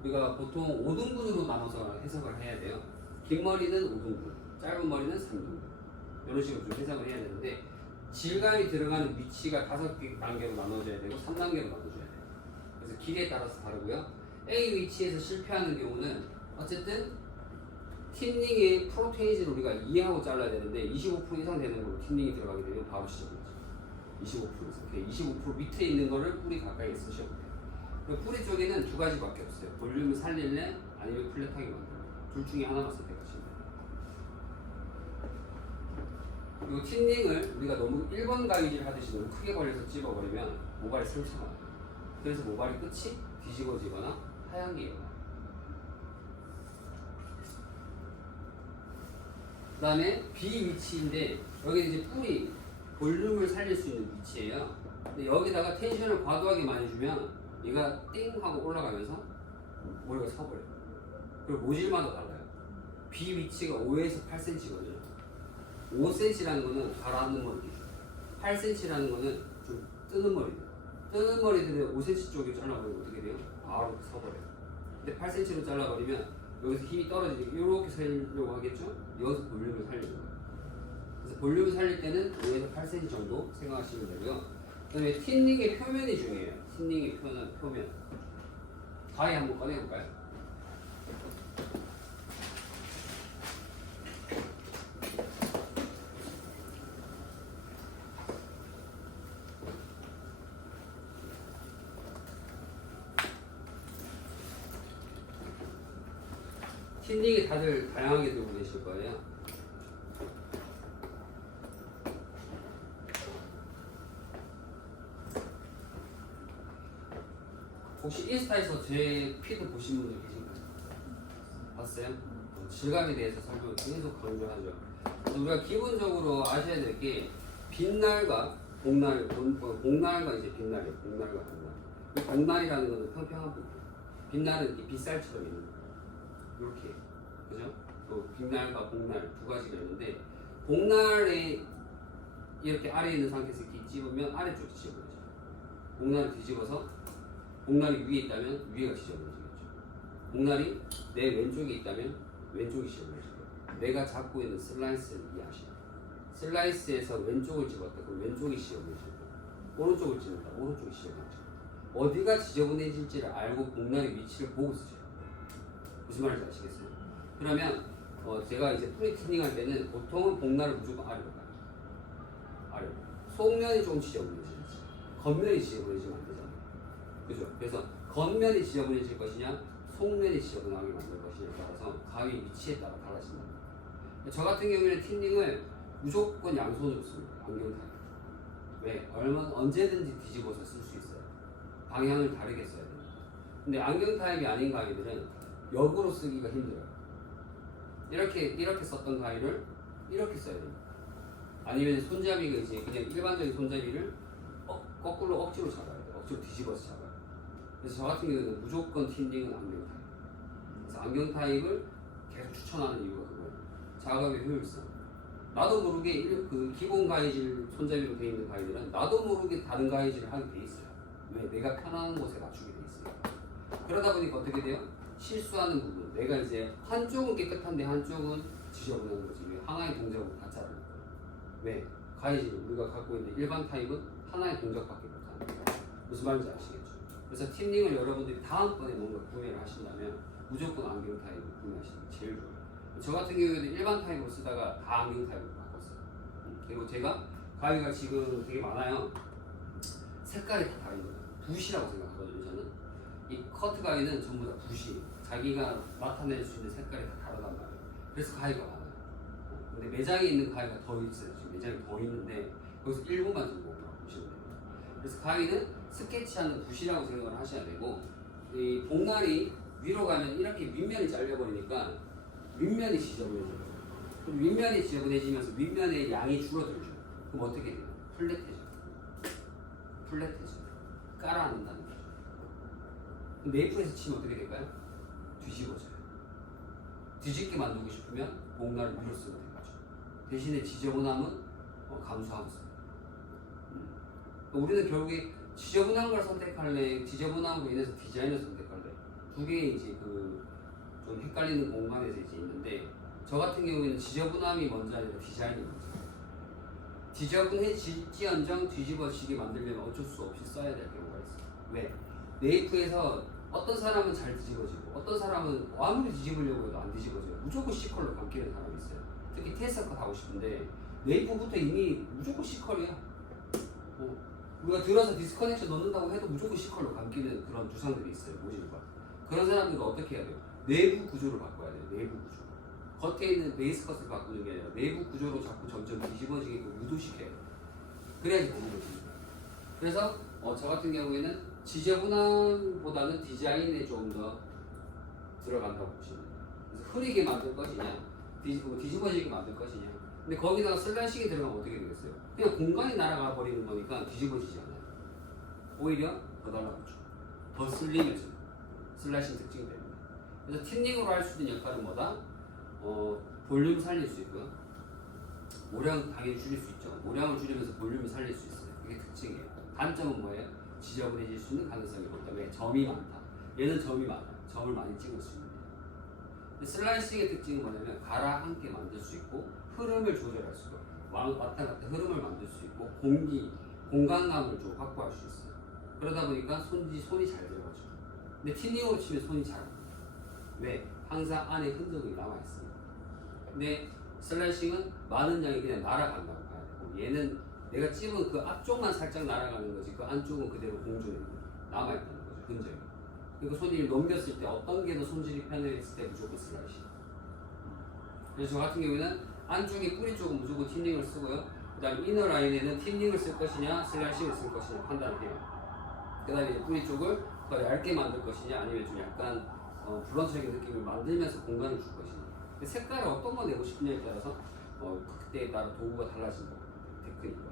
우리가 보통 5등분으로 나눠서 해석을 해야 돼요. 긴 머리는 5등분, 짧은 머리는 3등분. 이런 식으로 좀 해석을 해야 되는데 질감이 들어가는 위치가 5단계로 나눠져야 되고 3단계로 나눠져야 돼요. 그래서 길이에 따라서 다르고요. A 위치에서 실패하는 경우는 어쨌든 틴닝의 프로테이지를 우리가 이해하고 잘라야 되는데 25% 이상 되는 걸로 틴닝이 들어가게 되면 바로 지저분해져. 25% 25% 밑에 있는 거를 뿌리 가까이 쓰셔도 돼요. 뿌리 쪽에는 2가지밖에 없어요. 볼륨을 살릴래 아니면 플랫하게 만들래. 둘 중에 하나만 선택하시면 돼요. 이 틴닝을 우리가 너무 1번 가위질 하듯이 너무 크게 벌려서 찝어버리면 모발이 상처가 나요. 그래서 모발이 끝이 뒤집어지거나 하얀 게 일어나요. 그 다음에 B 위치인데 여기 이제 뿌리 볼륨을 살릴 수 있는 위치예요. 근데 여기다가 텐션을 과도하게 많이 주면 얘가 띵 하고 올라가면서 머리가 서버려요. 그리고 모질마다 달라요. B 위치가 5에서 8cm거든요. 5cm라는 거는 가라앉는 머리 기준. 8cm라는 거는 좀 뜨는 머리들. 뜨는 머리들은 5cm 쪽에 잘라버리면 어떻게 돼요? 바로 서버려요. 근데 8cm로 잘라버리면 여기서 힘이 떨어지니까 이렇게 살려고 하겠죠? 여기서 볼륨을 살리는 거예요. 그래서 볼륨을 살릴 때는 5에서 8cm 정도 생각하시면 되고요. 그 다음에 틴닝의 표면이 중요해요. 틴닝의 표면. 가위 한번 꺼내볼까요? 틴닝이 다들 다양하게 들고 계실 거예요. 혹시 인스타에서 제 피드 보신 분들 계신가요? 봤어요? 질감에 대해서 설명을 계속 강조하죠. 우리가 기본적으로 아셔야 될 게 빛날과 복날, 복날과 이제 빛날이에요. 복날과 복날. 이 복날이라는 것은 평평한 부분. 빛날은 이렇게 빗살처럼 있는 거예요. 이렇게, 그죠? 또 빛날과 복날 2가지가 있는데 복날에 이렇게 아래에 있는 상태에서 이렇게 찝으면 아래쪽이 지저분해져요. 복날을 뒤집어서 복날이 위에 있다면 위에가 지저분해지겠죠. 복날이 내 왼쪽에 있다면 왼쪽이 지저분해지고 내가 잡고 있는 슬라이스를 이해하시죠. 슬라이스에서 왼쪽을 집었다 그럼 왼쪽이 지저분해지고 오른쪽을 찝는다 오른쪽이 지저분해지고 어디가 지저분해질지를 알고 복날의 위치를 보고 쓰죠. 무슨 말인지 아시겠어요? 그러면 제가 이제 프리 튜닝 할 때는 보통은 복날을 무조건 아래로 가요. 아래로. 속면이 좀 지저분해지지 겉면이 지저분해지면 안 되잖아요. 그죠? 그래서 겉면이 지저분해질 것이냐 속면이 지저분하게 만들 것이냐에 따라서 가위 위치에 따라 달라진다. 저 같은 경우에는 틴닝을 무조건 양손으로 씁니다. 안경 타입. 왜? 언제든지 뒤집어서 쓸 수 있어요. 방향을 다르게 써야 됩니다. 근데 안경 타입이 아닌 가위들은 역으로 쓰기가 힘들어요. 이렇게 썼던 가위를 이렇게 써야 됩니다. 아니면 손잡이가 이제 그냥 일반적인 손잡이를 거꾸로 억지로 잡아야 돼요. 억지로 뒤집어서 잡아요. 그래서 저 같은 경우는 무조건 틴닝은 안경 타입. 그래서 안경 타입을 계속 추천하는 이유가 그거예요. 작업의 효율성. 나도 모르게 그 기본 가위질 손잡이로 되어 있는 가위들은 나도 모르게 다른 가위질을 하게 돼 있어요. 왜? 내가 편한 곳에 맞추게 돼 있어요. 그러다 보니까 어떻게 돼요? 실수하는 부분. 내가 이제 한쪽은 깨끗한데 한쪽은 지저분한 거지. 왜? 하나의 동작으로 다 자르는 거예요. 왜? 가위질 우리가 갖고 있는 일반 타입은 하나의 동작밖에 못하는 거예요. 무슨 말인지 아시겠죠? 그래서 틴닝을 여러분들이 다음번에 뭔가 구매를 하신다면 무조건 안경 타입을 구매하시는 게 제일 좋아요. 저 같은 경우에는 일반 타입으로 쓰다가 다 안경 타입으로 바꿨어요. 그리고 제가 가위가 지금 되게 많아요. 색깔이 다 다른 거예요. 붓이라고 생각하거든요. 저는 이 커트 가위는 전부 다 붓이 자기가 나타낼 수 있는 색깔이 다 다르단 말이에요. 그래서 가위가 많아요. 근데 매장에 있는 가위가 더 있어요. 지금 매장에 더 있는데 거기서 일부만 들고 오라고 보시면 됩니다. 그래서 가위는 스케치하는 붓이라고 생각을 하셔야 되고, 이 복날이 위로 가면 이렇게 윗면이 잘려버리니까 윗면이 지저분해져요. 그럼 윗면이 지저분해지면서 윗면의 양이 줄어들죠. 그럼 어떻게 돼요? 플랫해져요. 깔아앉는다는 거죠. 메이플에서 치면 어떻게 될까요? 뒤집어져요. 뒤집게 만들고 싶으면 복날을 위로 쓰면 되는 거죠. 대신에 지저분함은 감소하고 있어요. 우리는 결국에 지저분한 걸 선택할래, 지저분함으로 인해서 디자인을 선택할래, 두 개의 이제 좀 헷갈리는 공간에서 이제 있는데, 저 같은 경우에는 지저분함이 먼저 아니라 디자인이 먼저. 지저분해질지언정 뒤집어지게 만들려면 어쩔 수 없이 써야 될 경우가 있어요. 왜? 네이프에서 어떤 사람은 잘 뒤집어지고 어떤 사람은 아무리 뒤집으려고 해도 안 뒤집어져요. 무조건 C컬로 감기는 사람이 있어요. 특히 테스트컷 하고 싶은데 네이프부터 이미 무조건 C컬이야. 우리가 들어서 디스커넥션 넣는다고 해도 무조건 C컬로 감기는 그런 두상들이 있어요. 모질과. 그런 사람들은 어떻게 해야 돼요? 내부 구조를 바꿔야 돼요. 내부 구조. 겉에 있는 베이스 컷을 바꾸는 게 아니라 내부 구조로 자꾸 점점 뒤집어지게끔 유도시켜야 돼요. 그래야지 되는 겁니다. 그래서 저 같은 경우에는 지저분함보다는 디자인에 좀 더 들어간다고 보시면 돼요. 그래서 흐리게 만들 것이냐, 뒤집어지게 만들 것이냐. 근데 거기다가 슬라이싱이 들어가면 어떻게 되겠어요? 그냥 공간이 날아가 버리는 거니까 뒤집어지지 않아요. 오히려 더 달라붙죠. 더 슬림해져요. 슬라이싱 특징이 때문에. 그래서 틴닝으로 할 수 있는 역할은 뭐다? 볼륨 살릴 수 있고요. 모량 당연히 줄일 수 있죠. 모량을 줄이면서 볼륨을 살릴 수 있어요. 그게 특징이에요. 단점은 뭐예요? 지저분해질 수 있는 가능성이 높다. 왜? 점이 많다. 얘는 점이 많아요. 점을 많이 찍을 수 있는 거예요. 슬라이싱의 특징은 뭐냐면 가라앉게 만들 수 있고 흐름을 조절할 수 있고 왔다 갔다 흐름을 만들 수 있고 공간감을 좀 확보할 수 있어요. 그러다 보니까 손이 잘 들어가죠. 근데 틴닝으로 치면 손이 잘 안 돼요. 왜? 항상 안에 흔적이 남아있습니다. 근데 슬라이싱은 많은 양이 그냥 날아간다고 봐야 되고, 얘는 내가 찝은 그 앞쪽만 살짝 날아가는 거지 그 안쪽은 그대로 공존해 남아있다는 거죠. 흔적이. 그리고 손이 넘겼을 때 어떤 게 더 손질이 편했을 때 무조건 슬라이싱. 그래서 저 같은 경우에는 안쪽에 뿌리 쪽은 무조건 틴닝을 쓰고요. 그 다음에 이너 라인에는 틴닝을 쓸 것이냐 슬라이싱을 쓸 것이냐 판단을 해요. 그 다음에 뿌리 쪽을 더 얇게 만들 것이냐 아니면 좀 약간 블런트적인 느낌을 만들면서 공간을 줄 것이냐. 색깔을 어떤 거 내고 싶느냐에 따라서 그때에 따라 도구가 달라진다. 테크닉과.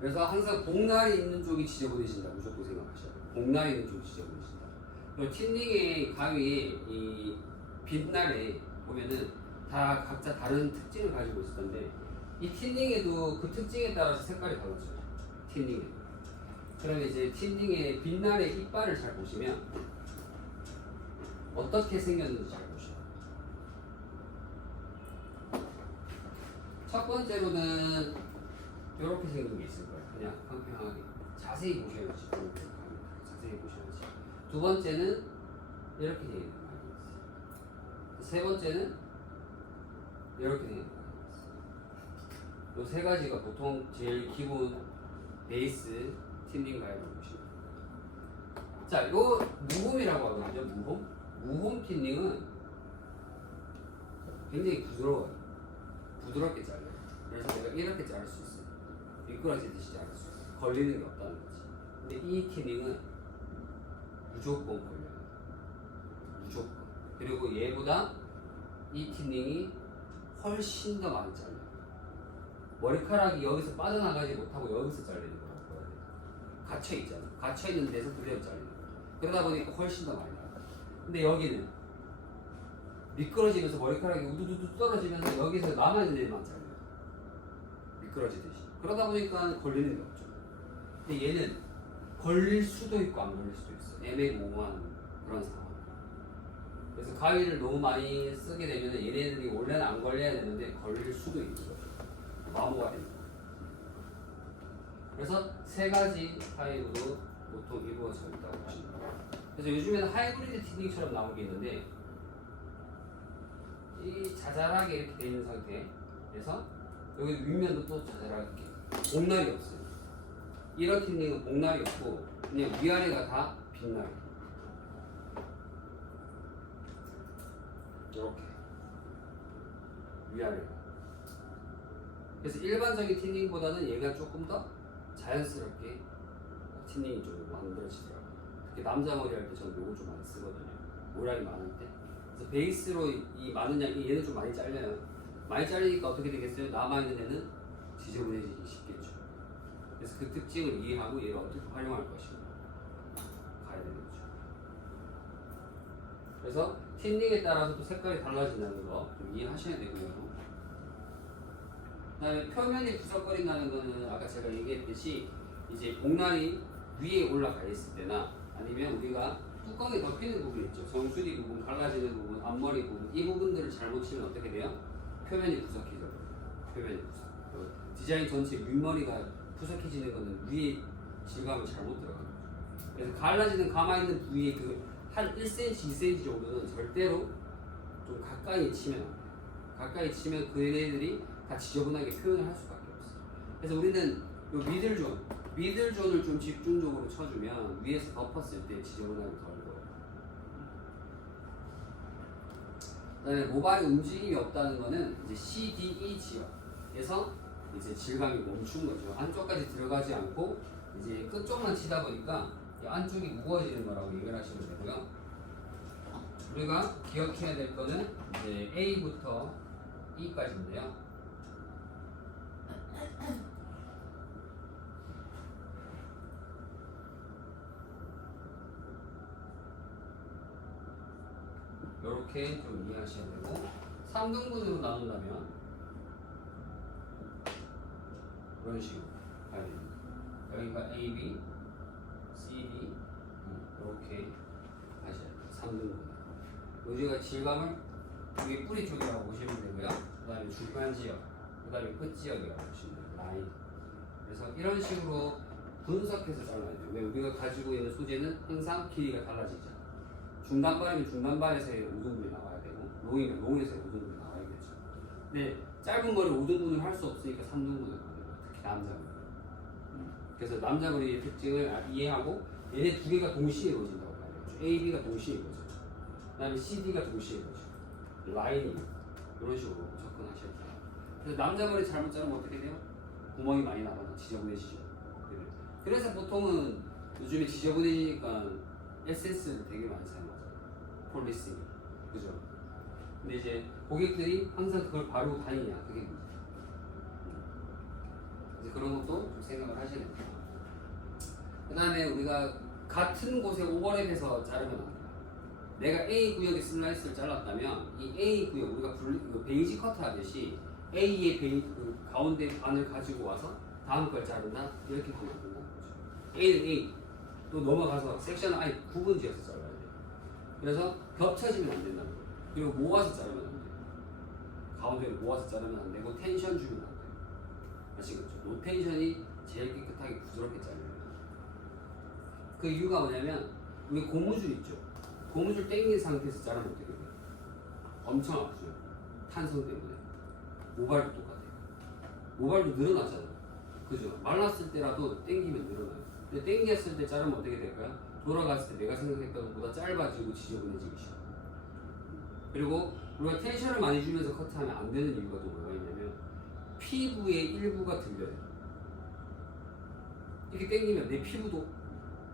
그래서 항상 복날이 있는 쪽이 지저분해진다 무조건 생각하셔야 돼요. 복날이 있는 쪽이 지저분해진다. 그리고 틴닝의 가위의 이 빛날에 보면은 다 각자 다른 특징을 가지고 있을 건데, 이 틴닝에도 그 특징에 따라서 색깔이 달라져요. 틴닝에. 그러면 이제 틴닝의 빛날의 이빨을 잘 보시면 어떻게 생겼는지 잘 보셔요. 첫 번째로는 이렇게 생긴 게 있을 거예요. 그냥 평평하게. 자세히 보셔야지. 자세히 보셔야지. 두 번째는 이렇게 되어 있는 거 있어요. 세 번째는 이렇게 되어 있는 거 있어요. 이 세 가지가 보통 제일 기본 베이스 틴닝 가위로 보시면 돼요. 자, 요 무홈이라고 하거든요. 무홈. 무홈 틴닝은 굉장히 부드러워요. 부드럽게 잘라요. 그래서 내가 이렇게 자를 수 있어요. 미끄러지듯이 자를 수 있어요. 걸리는 게 없다는 거지. 근데 이 틴닝은 무조건 걸려요. 무조건. 그리고 얘보다 이 틴닝이 훨씬 더 많이 잘려요. 머리카락이 여기서 빠져나가지 못하고 여기서 잘리는 거라고 봐야 돼요. 갇혀있잖아. 갇혀있는 데서 그대로 잘리는 거예요. 그러다 보니까 훨씬 더 많이 나요. 근데 여기는 미끄러지면서 머리카락이 우두두두 떨어지면서 여기서 남아있는 데만 잘려요. 미끄러지듯이. 그러다 보니까 걸리는 게 없죠. 근데 얘는 걸릴 수도 있고 안 걸릴 수도 있어. 애매모호한 그런 상황. 그래서 가위를 너무 많이 쓰게 되면 얘네들이 원래는 안 걸려야 되는데 걸릴 수도 있는 거죠. 마모가 됩니다. 그래서 세 가지 타입으로 보통 이루어져 있다고 보시면 됩니다. 그래서 요즘에는 하이브리드 틴닝처럼 나온 게 있는데 이 자잘하게 이렇게 되어 있는 상태에서 여기 윗면도 또 자잘하게 복날이 없어요. 이런 틴닝은 복날이 없고 그냥 위아래가 다 빛나요. 이렇게 위아래가. 그래서 일반적인 틴닝보다는 얘가 조금 더 자연스럽게 틴닝이 좀 만들어지더라고요. 특히 남자 머리 할 때 저는 요거 좀 많이 쓰거든요. 모양이 많을 때. 그래서 베이스로 이 많은 양이 얘는 좀 많이 잘려요. 많이 잘리니까 어떻게 되겠어요? 남아있는 애는 지저분해지기 쉽겠죠. 그래서 그 특징을 이해하고 얘를 어떻게 활용할 것인가 가야 되는 거죠. 그래서 틴닝에 따라서 또 색깔이 달라진다는 거 좀 이해하셔야 되고요. 그다음에 표면이 부석거린다는 거는 아까 제가 얘기했듯이 이제 복날이 위에 올라가 있을 때나 아니면 우리가 뚜껑이 덮이는 부분 있죠. 정수리 부분, 갈라지는 부분, 앞머리 부분 이 부분들을 잘못 치면 어떻게 돼요? 표면이 부석해져. 표면이 부석. 디자인 전체 윗머리가 부석해지는 거는 위에 질감을 잘못 들어가는 거죠. 그래서 갈라지는 가만있는 부위에 그 한 1cm, 2cm 정도는 절대로 좀 가까이 치면 안 돼요. 가까이 치면 그 애들이 다 지저분하게 표현을 할 수밖에 없어요. 그래서 우리는 요 미들존을 좀 집중적으로 쳐주면 위에서 덮었을 때 지저분하게 덜 보여요. 그다음에 모발이 움직임이 없다는 거는 이제 CDE 지역에서 이제 질감이 멈춘 거죠. 안쪽까지 들어가지 않고 이제 끝쪽만 치다 보니까 안쪽이 무거워지는 거라고 얘기를 하시면 되고요. 우리가 기억해야 될 거는 이제 A부터 E까지인데요. 이렇게 좀 이해하셔야 되고 3등분으로 나눈다면 이런 식으로 가야 됩니다. 여기가 A, B, C, D 이렇게 하셔야 돼요. 3등분. 여기가 질감을 여기 뿌리 쪽이라고 보시면 되고요. 그 다음에 중간 지역, 그 다음에 끝 지역이라고 보시면 돼요. 라인. 그래서 이런 식으로 분석해서 잘라야 돼요. 왜 우리가 가지고 있는 소재는 항상 길이가 달라지죠. 중단발이면 중단발에서의 5등분이 나와야 되고 롱이면 롱에서의 5등분이 나와야겠죠. 근데 짧은 머리 5등분을 할 수 없으니까 3등분을 하는 거예요. 특히 남자 머리. 그래서 남자 머리의 특징을 이해하고 얘네 두 개가 동시에 이루어진다고 봐야겠죠. A, B가 동시에 이루어져요. 그 다음에 C, D가 동시에 이루어져요. 라인이 이런 식으로 접근하셔야 돼요. 그래서 남자 머리 잘못 자르면 어떻게 돼요? 구멍이 많이 나거나 지저분해지죠. 그래서 보통은 요즘에 지저분해지니까 에센스를 되게 많이 사용하잖아요. 폴리싱, 그죠? 근데 이제 고객들이 항상 그걸 바르고 다니냐, 그게 문제예요. 그래서 그런 것도 좀 생각을 하셔야 됩니다. 그 다음에 우리가 같은 곳에 오버랩해서 자르면 안 돼요. 내가 A 구역에 슬라이스를 잘랐다면 이 A 구역, 우리가 베이지 커트 하듯이 A의 그 가운데 반을 가지고 와서 다음 걸 자른다? 이렇게 하면 안 된다는 거죠. A는 A, 또 넘어가서 섹션을 아예 구분 지어서 잘라야 돼요. 그래서 겹쳐지면 안 된다는 거예요. 그리고 모아서 자르면 안 돼요. 가운데를 모아서 자르면 안 되고 텐션 주면 안 돼요. 아시겠죠? 로테이션이 제일 깨끗하게 부드럽게 잘려요. 그 이유가 뭐냐면 우리 고무줄 있죠? 고무줄 땡긴 상태에서 자르면 어떻게 돼요? 엄청 아프죠? 탄성 때문에. 모발도 똑같아요. 모발도 늘어나잖아요. 그죠? 말랐을 때라도 땡기면 늘어나요. 근데 땡겼을 때 자르면 어떻게 될까요? 돌아갔을 때 내가 생각했던 것보다 짧아지고 지저분해지기 시작. 그리고 우리가 텐션을 많이 주면서 커트하면 안 되는 이유가 또 뭐가 있냐면 피부의 일부가 들려요. 이렇게 당기면 내 피부도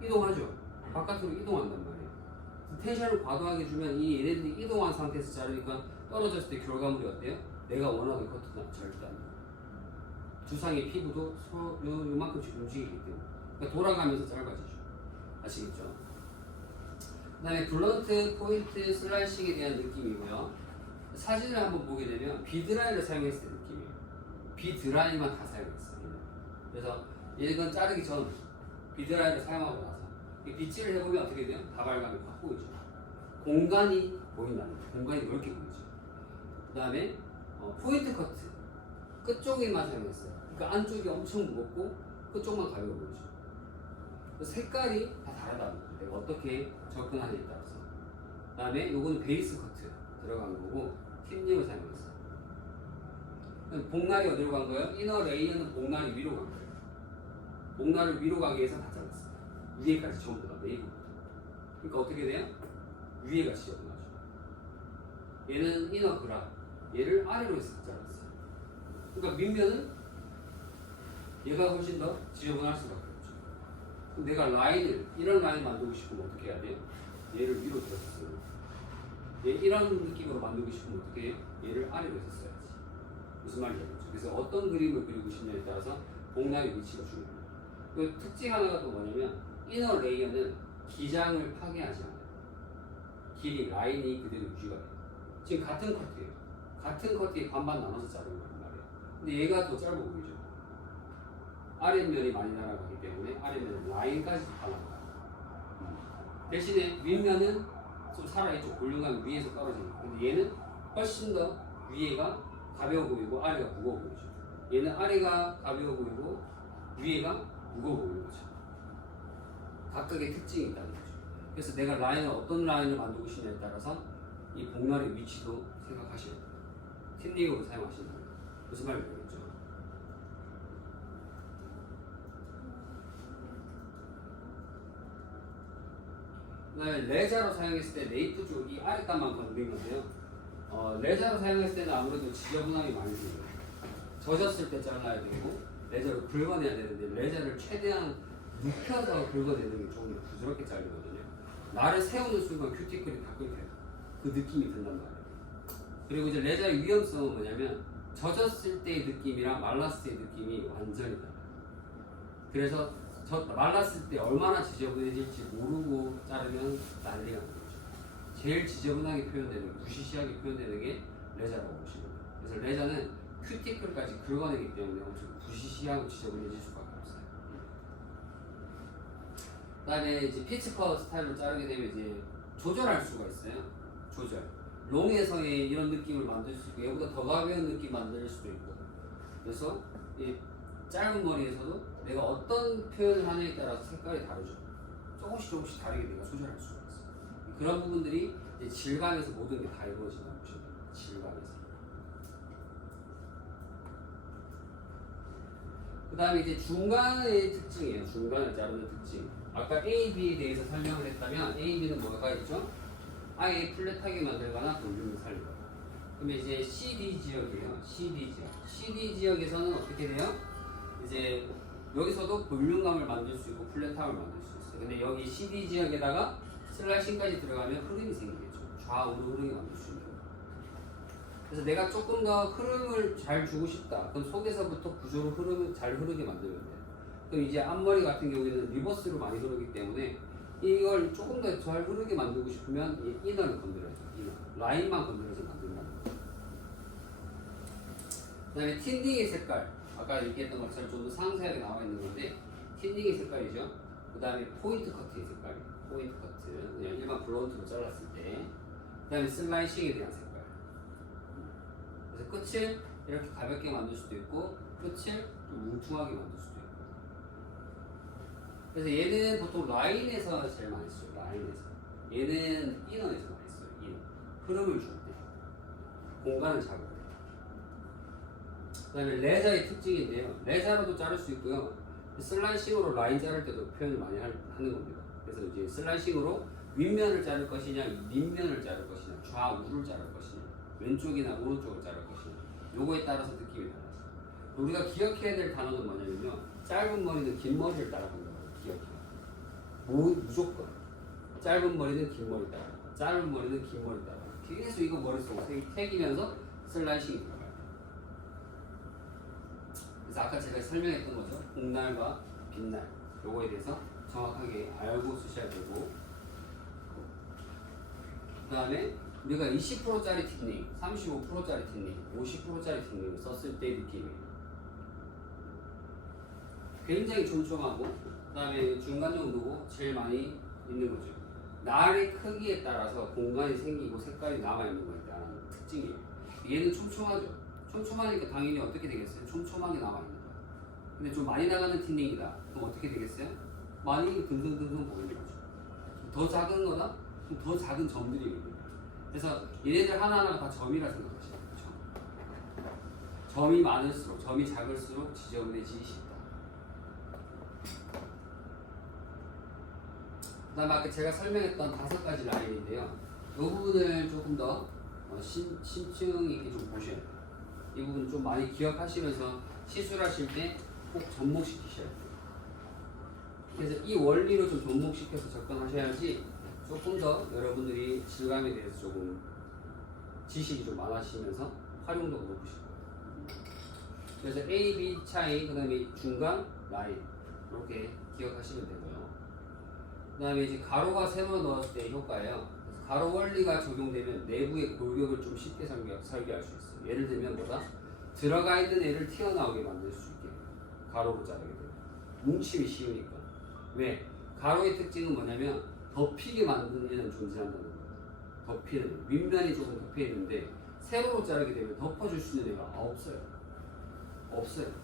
이동하죠. 바깥으로 이동한단 말이에요. 텐션을 과도하게 주면 이 얘네들이 이동한 상태에서 자르니까 떨어졌을 때 결과물이 어때요? 내가 원하는 커트가 절대 안 돼요. 두상의 피부도 요만큼씩 움직이기 때문에 그러니까 돌아가면서 짧아지죠. 아시겠죠? 그 다음에 블런트, 포인트, 슬라이싱에 대한 느낌이고요. 사진을 한번 보게 되면 비드라이를 사용했을 때 느낌이에요. 비드라이만 다 사용했어요. 그래서 이건 자르기 전 비드라이를 사용하고 나서 빗질을 해보면 어떻게 돼요? 다발감이 확 보이죠. 공간이 보인다는 거예요. 공간이 넓게 보이죠. 그 다음에 포인트 커트 끝쪽에만 사용했어요. 그러니까 안쪽이 엄청 무겁고 끝쪽만 가벼워 보이죠. 색깔이 다 다르다는 거예요. 내가 어떻게 접근하느냐에 따라서. 그 다음에 요거는 베이스 커트 들어간 거고 틴닝을 사용했어요. 복날이 어디로 간 거예요? 이너 레이어는 복날이 위로 간 거예요. 복날을 위로 가기 위해서 다 잘랐어요. 위에까지 전부 다 네이부부터. 그러니까 어떻게 돼요? 위에가 지저분하죠. 얘는 이너 그라, 얘를 아래로 해서 다 잘랐어요. 그러니까 밑면은 얘가 훨씬 더 지저분할 수밖에 없죠. 그럼 내가 라인을 이런 라인 만들고 싶으면 어떻게 해야 돼요? 얘를 위로 들어서 써요. 얘 이런 느낌으로 만들고 싶으면 어떻게 해요? 얘를 아래로 해서 써야지. 무슨 말인지 알겠죠? 그래서 어떤 그림을 그리고 싶냐에 따라서 복날의 위치가 중요해요. 그 특징 하나가 또 뭐냐면 이너 레이어는 기장을 파괴하지 않아요. 길이, 라인이 그대로 유지가 돼요. 지금 같은 커트예요. 같은 커트에 반반 나눠서 자르는 거란 말이에요. 근데 얘가 더 짧아 보이죠? 아랫면이 많이 날아가기 때문에 아랫면은 라인까지 발라가요. 대신에 윗면은 좀 살아있죠. 볼륨감이 위에서 떨어지니까. 근데 얘는 훨씬 더 위에가 가벼워 보이고 아래가 무거워 보이죠. 얘는 아래가 가벼워 보이고 위에가 무거워 보이는 거죠. 각각의 특징이 있다는 거죠. 그래서 내가 라인을 어떤 라인을 만들고 싶냐에 따라서 이 복날의 위치도 생각하셔야 돼요. 틴닝으로 사용하신다는 거예요. 무슨 말인지 알겠죠? 그 다음에 레자로 사용했을 때 네이프 쪽 이 아랫단만 건드린 건데요. 레자로 사용했을 때는 아무래도 지저분함이 많이 생겨요. 젖었을 때 잘라야 되고 레저를 긁어내야 되는데 레저를 최대한 눕혀서 긁어내는 게 좀 더 부드럽게 잘리거든요. 날을 세우는 순간 큐티클이 다 긁혀요. 그 느낌이 든단 말이에요. 그리고 이제 레저의 위험성은 뭐냐면 젖었을 때의 느낌이랑 말랐을 때의 느낌이 완전히 달라요. 그래서 말랐을 때 얼마나 지저분해질지 모르고 자르면 난리가 나는 거죠. 제일 지저분하게 표현되는, 부시시하게 표현되는 게 레저라고 보시면 돼요. 그래서 레저는 큐티클까지 긁어내기 때문에 엄청 부시시하고 지저분해질 수밖에 없어요. 그 다음에 이제 피치컷 스타일로 자르게 되면 이제 조절할 수가 있어요. 조절. 롱에서의 이런 느낌을 만들 수 있고 얘보다 더 가벼운 느낌 만들 수도 있고. 그래서 이 짧은 머리에서도 내가 어떤 표현을 하느냐에 따라서 색깔이 다르죠. 조금씩 다르게 내가 조절할 수가 있어요. 그런 부분들이 이제 질감에서 모든 게 다 이루어진다고 보시면 돼요. 질감에서. 그 다음에 이제 중간의 특징이에요. 중간을 자르는 특징. 아까 A, B에 대해서 설명을 했다면 A, B는 뭐가 있죠? 아예 플랫하게 만들거나 볼륨을 살리거나. 그러면 이제 CD 지역이에요. CD 지역. CD 지역에서는 어떻게 돼요? 이제 여기서도 볼륨감을 만들 수 있고 플랫함을 만들 수 있어요. 근데 여기 CD 지역에다가 슬라이싱까지 들어가면 흐름이 생기겠죠. 좌우로 흐름이 만들 수 있는 거예요. 그래서 내가 조금 더 흐름을 잘 주고 싶다. 그럼 속에서부터 구조로 흐름을 잘 흐르게 만들면 돼요. 그럼 이제 앞머리 같은 경우에는 리버스로 많이 흐르기 때문에 이걸 조금 더 잘 흐르게 만들고 싶으면 이 이너를 건드려야죠. 이너. 라인만 건드려서 만든다는 거예요. 그 다음에 틴딩의 색깔. 아까 얘기했던 것처럼 좀 더 상세하게 나와 있는 건데 틴딩의 색깔이죠. 그 다음에 포인트 커트의 색깔. 포인트 커트. 그냥 일반 블론트로 잘랐을 때. 그 다음에 슬라이싱에 대한 색깔. 그래서 끝을 이렇게 가볍게 만들 수도 있고 끝을 좀 뭉퉁하게 만들 수도 있고. 그래서 얘는 보통 라인에서 제일 많이 써요. 라인에서. 얘는 이너에서 많이 써요. 이너. 흐름을 줄 때. 공간을 잡을 때. 그 다음에 레자의 특징인데요. 레자로도 자를 수 있고요. 슬라이싱으로 라인 자를 때도 표현을 많이 하는 겁니다. 그래서 이제 슬라이싱으로 윗면을 자를 것이냐, 밑면을 자를 것이냐, 좌우를 자를 것이냐, 왼쪽이나 오른쪽을 자를 것이냐, 요거에 따라서 느낌이 달라요. 우리가 기억해야 될 단어는 뭐냐면요, 짧은 머리는 긴 머리를 따라간다고 기억해요. 무조건 짧은 머리는 긴 머리 따라, 짧은 머리는 긴 머리 따라. 계속 이거 머릿속에 새기면서 슬라이싱이 들어가요. 그래서 아까 제가 설명했던 거죠, 복날과 빛날, 요거에 대해서 정확하게 알고 쓰셔야 되고, 그 다음에 우리가 20%짜리 틴닝, 35%짜리 틴닝, 50%짜리 틴닝을 썼을 때 느낌이 굉장히 촘촘하고, 그 다음에 중간 정도고 제일 많이 있는 거죠. 날의 크기에 따라서 공간이 생기고 색깔이 남아있는 거에 따른 특징이에요. 얘는 촘촘하죠. 촘촘하니까 당연히 어떻게 되겠어요? 촘촘하게 남아있는 거예요. 근데 좀 많이 나가는 틴닝이다. 그럼 어떻게 되겠어요? 많이 듬성듬성 보이는 거죠. 더 작은 거다? 그럼 더 작은 점들이 있는 거예요. 그래서 얘네들 하나하나가 다 점이라 생각하시면 돼요. 점이 많을수록, 점이 작을수록 지저분해지기 쉽다. 그 다음에 아까 제가 설명했던 5가지 라인인데요, 이 부분을 조금 더 심층 있게 좀 보셔야 돼요. 이 부분 좀 많이 기억하시면서 시술하실 때 꼭 접목시키셔야 돼요. 그래서 이 원리로 좀 접목시켜서 접근하셔야지 조금 더 여러분들이 질감에 대해서 조금 지식이 좀 많아지면서 활용도가 높으실 거예요. 그래서 A, B 차이, 그 다음에 중간 라인 이렇게 기억하시면 되고요. 그 다음에 이제 가로가 세로 넣었을 때 효과예요. 그래서 가로 원리가 적용되면 내부의 골격을 좀 쉽게 설계할 수 있어요. 예를 들면 뭐다? 들어가 있는 애를 튀어나오게 만들 수 있게 가로로 자르게 돼요. 뭉침이 쉬우니까. 왜? 가로의 특징은 뭐냐면 덮이게 만드는 애는 존재한다는 거예요. 덮이는 윗면이 조금 덮여 있는데 세로로 자르게 되면 덮어줄 수 있는 애가 없어요.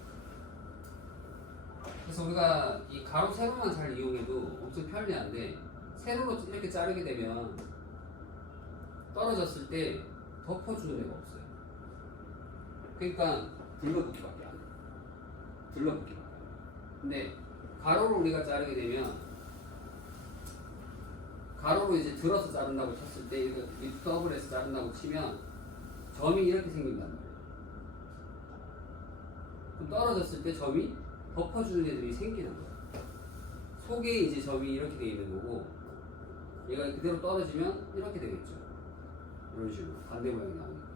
그래서 우리가 이 가로 세로만 잘 이용해도 엄청 편리한데, 세로로 이렇게 자르게 되면 떨어졌을 때 덮어주는 애가 없어요. 그러니까 들러붙기밖에 안 돼요. 들러붙기밖에. 근데 가로로 우리가 자르게 되면, 가로로 이제 들어서 자른다고 쳤을 때, 이거 더블해서 자른다고 치면 점이 이렇게 생긴단 말이에요. 그럼 떨어졌을 때 점이 덮어주는 애들이 생기는 거예요. 속에 이제 점이 이렇게 돼 있는 거고, 얘가 그대로 떨어지면 이렇게 되겠죠. 이런 식으로 반대 모양이 나오니까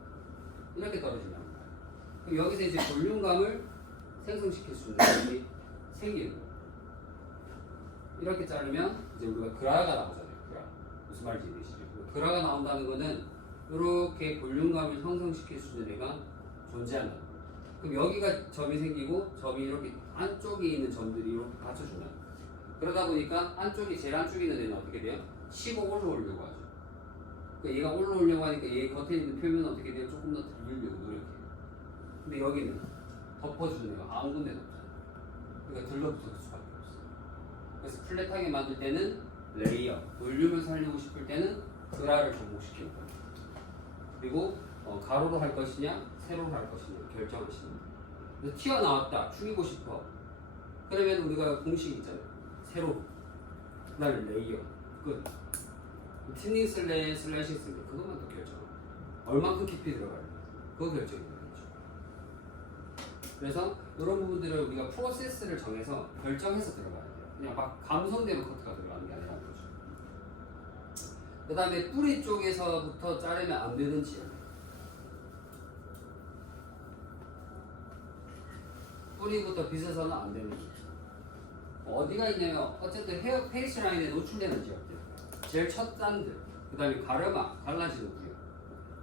이렇게 떨어지면 거예요. 그럼 여기서 이제 볼륨감을 생성시킬 수 있는 것이 생기는 거예요. 이렇게 자르면 이제 우리가 그라가 나오잖아요. 그라. 무슨 말인지 이해되시죠? 그라가 나온다는 거는 이렇게 볼륨감을 형성시킬 수 있는 애가 존재한다. 그럼 여기가 점이 생기고 점이 이렇게 안쪽에 있는 점들이 이렇게 받쳐준다. 그러다 보니까 안쪽이 제일 안쪽에 있는 애는 어떻게 돼요? 치고 올라오려고 하죠. 그러니까 얘가 올라오려고 하니까 얘 겉에 있는 표면은 어떻게 돼요? 조금 더 들리려고 노력해요. 근데 여기는 덮어주는 애가 아무 군데도 없잖아요. 그러니까 들러붙을 수밖에 없어요. 그래서 플랫하게 만들 때는 레이어, 볼륨을 살리고 싶을 때는 그라를 접목시키는 거예요. 그리고 가로로 할 것이냐 세로로 할 것이냐 결정하시는 거예요. 그래서 튀어나왔다, 죽이고 싶어, 그러면 우리가 공식이 있잖아요. 세로로, 그 다음에 레이어, 끝. 틴닝 슬래시 슬래 그것만 더 결정하고, 얼만큼 깊이 들어가요, 그거 결정이 되겠죠. 그래서 이런 부분들을 우리가 프로세스를 정해서 결정해서 들어가야 돼요. 그냥 막 감성대로 커트가 들어가는 게 아니라는 거죠. 그 다음에 뿌리 쪽에서부터 자르면 안 되는 지역, 뿌리부터 빗어서는 안 되는 지역 어디가 있냐면, 어쨌든 헤어 페이스 라인에 노출되는 지역들, 제일 첫 단들, 그 다음에 가르마, 갈라지는 구역,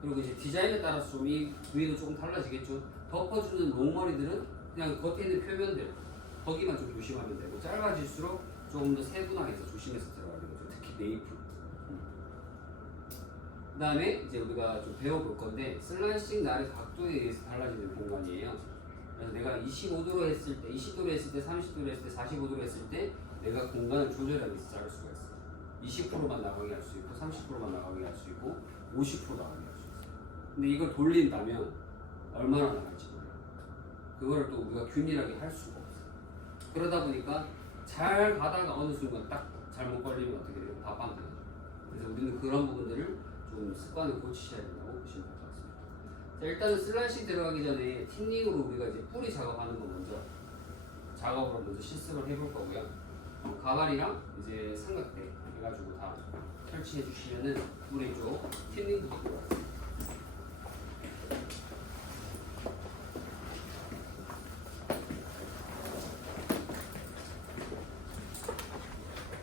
그리고 이제 디자인에 따라서 좀 이 부위도 조금 달라지겠죠. 덮어주는 롱머리들은 그냥 겉에 있는 표면들, 거기만 좀 조심하면 되고, 짧아질수록 조금 더 세분화해서 조심해서 들어가는 거죠. 특히 네이프. 그 다음에 이제 우리가 좀 배워볼 건데, 슬라이싱 날의 각도에 의해서 달라지는 공간이에요. 그래서 내가 25도로 했을 때, 20도로 했을 때, 30도로 했을 때, 45도로 했을 때 내가 공간을 조절하면서 자를 수가 있어요. 20%만 나가게 할 수 있고, 30%만 나가게 할 수 있고, 50% 나가게 할 수 있어요. 근데 이걸 돌린다면 얼마나 나갈지 몰라요. 그거를 또 우리가 균일하게 할 수가 없어요. 그러다 보니까 잘 가다가 어느 순간 딱 잘못 걸리면 어떻게 돼요? 밥빵 되죠. 그래서 우리는 그런 부분들을 좀 습관을 고치셔야 된다고 보시면 될 것 같습니다. 자, 일단은 슬라이싱 들어가기 전에 틴닝으로 우리가 이제 뿌리 작업하는 거 먼저 작업으로 먼저 실습을 해볼 거고요. 가발이랑 이제 삼각대 해가지고 다 설치해 주시면은 우리 쪽 틴닝부터 들어가겠습니다.